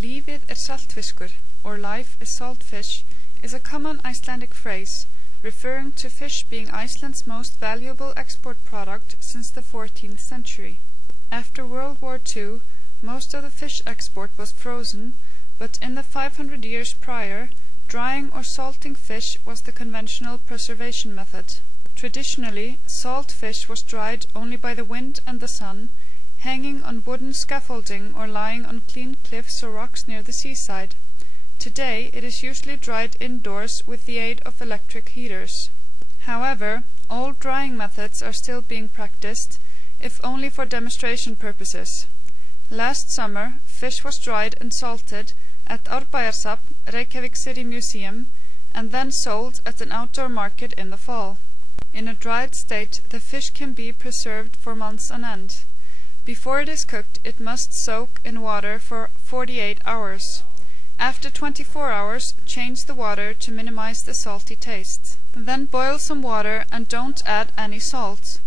Lífid saltfiskur, or life is saltfish, is a common Icelandic phrase, referring to fish being Iceland's most valuable export product since the 14th century. After World War II, most of the fish export was frozen, but in the 500 years prior, drying or salting fish was the conventional preservation method. Traditionally, salt fish was dried only by the wind and the sun, hanging on wooden scaffolding or lying on clean cliffs or rocks near the seaside. Today it is usually dried indoors with the aid of electric heaters. However, old drying methods are still being practiced, if only for demonstration purposes. Last summer, fish was dried and salted at Árbæjarsafn, Reykjavik City Museum, and then sold at an outdoor market in the fall. In a dried state, the fish can be preserved for months on end. Before it is cooked, it must soak in water for 48 hours. After 24 hours, change the water to minimize the salty taste. Then boil some water and don't add any salt.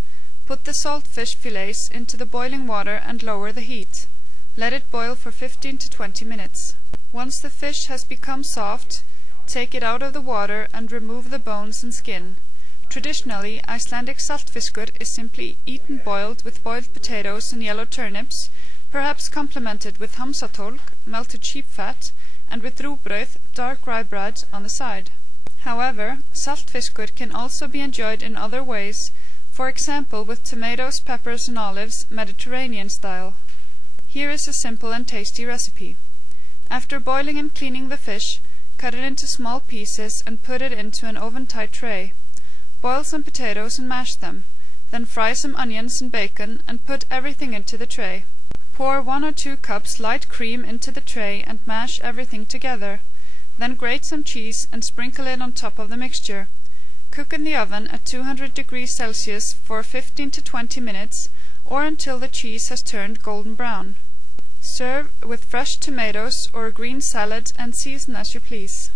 Put the saltfish fillets into the boiling water and lower the heat. Let it boil for 15 to 20 minutes. Once the fish has become soft, take it out of the water and remove the bones and skin. Traditionally, Icelandic saltfiskur is simply eaten boiled with boiled potatoes and yellow turnips, perhaps complemented with hamsatólk, melted sheep fat, and with rúgbrauð, dark rye bread, on the side. However, saltfiskur can also be enjoyed in other ways, for example with tomatoes, peppers and olives, Mediterranean style. Here is a simple and tasty recipe. After boiling and cleaning the fish, cut it into small pieces and put it into an oven-tight tray. Boil some potatoes and mash them, then fry some onions and bacon and put everything into the tray. Pour 1 or 2 cups light cream into the tray and mash everything together. Then grate some cheese and sprinkle it on top of the mixture. Cook in the oven at 200 degrees Celsius for 15 to 20 minutes or until the cheese has turned golden brown. Serve with fresh tomatoes or a green salad and season as you please.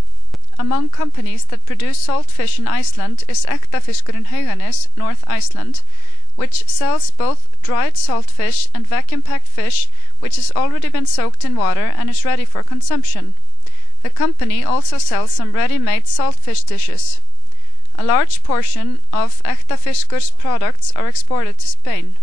Among companies that produce salt fish in Iceland is Saltfiskur in Hauganes, North Iceland, which sells both dried salt fish and vacuum-packed fish which has already been soaked in water and is ready for consumption. The company also sells some ready-made salt fish dishes. A large portion of Saltfiskur's products are exported to Spain.